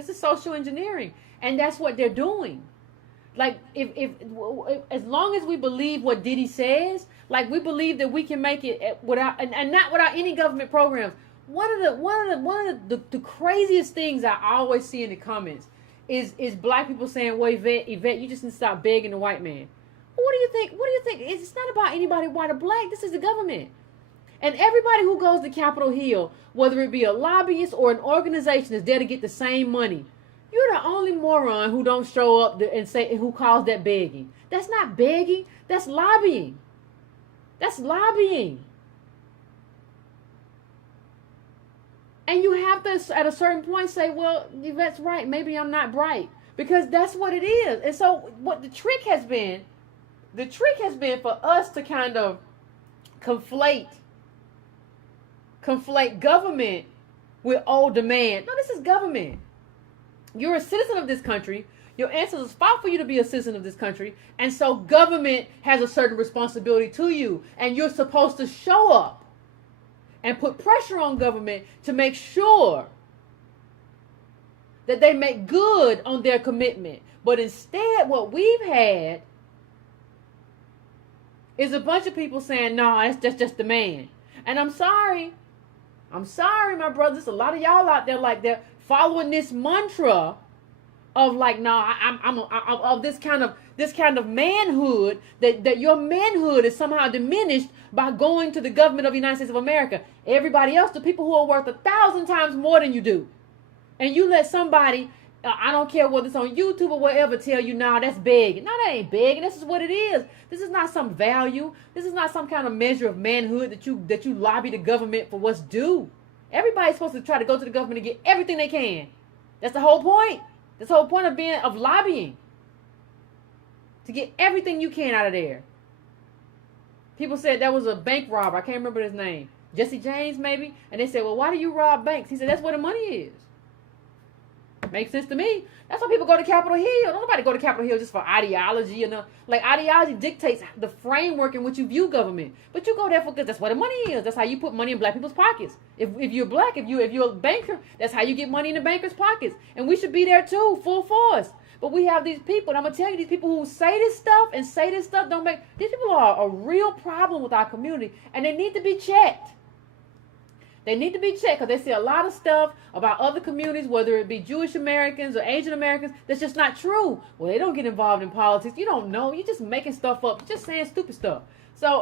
This is social engineering, and that's what they're doing. Like if as long as we believe what Diddy says, like we believe that we can make it without and not without any government programs. One of the craziest things I always see in the comments is black people saying, "Well, Yvette, you just need to stop begging the white man." Well, what do you think? What do you think? It's not about anybody white or black. This is the government. And everybody who goes to Capitol Hill, whether it be a lobbyist or an organization, is there to get the same money. You're the only moron who don't show up and say who calls that begging. That's not begging. That's lobbying. That's lobbying. And you have to, at a certain point, say, well, that's right. Maybe I'm not bright. Because that's what it is. And so what the trick has been for us to kind of conflate government with old demand. No, this is government. You're a citizen of this country. Your ancestors fought for you to be a citizen of this country. And so government has a certain responsibility to you. And you're supposed to show up and put pressure on government to make sure that they make good on their commitment. But instead, what we've had is a bunch of people saying, no, that's just the man. And I'm sorry, my brothers. A lot of y'all out there like they're following this mantra of like, no, I'm of this kind of manhood that your manhood is somehow diminished by going to the government of the United States of America. Everybody else, the people who are worth 1,000 times more than you do, and you let somebody, I don't care whether it's on YouTube or whatever, tell you, nah, that's begging. No, that ain't begging. This is what it is. This is not some value. This is not some kind of measure of manhood that you lobby the government for what's due. Everybody's supposed to try to go to the government and get everything they can. That's the whole point. That's the whole point of lobbying. To get everything you can out of there. People said that was a bank robber. I can't remember his name. Jesse James, maybe? And they said, well, why do you rob banks? He said, that's where the money is. Makes sense to me. That's why people go to Capitol Hill. Don't nobody go to Capitol Hill just for ideology. Like ideology dictates the framework in which you view government. But you go there because that's where the money is. That's how you put money in black people's pockets. If you're black, if you're a banker, that's how you get money in the banker's pockets. And we should be there too, full force. But we have these people, and I'm gonna tell you, these people who say this stuff don't make. These people are a real problem with our community, and they need to be checked. They need to be checked because they say a lot of stuff about other communities, whether it be Jewish Americans or Asian Americans, that's just not true. Well, they don't get involved in politics. You don't know. You're just making stuff up. You're just saying stupid stuff. So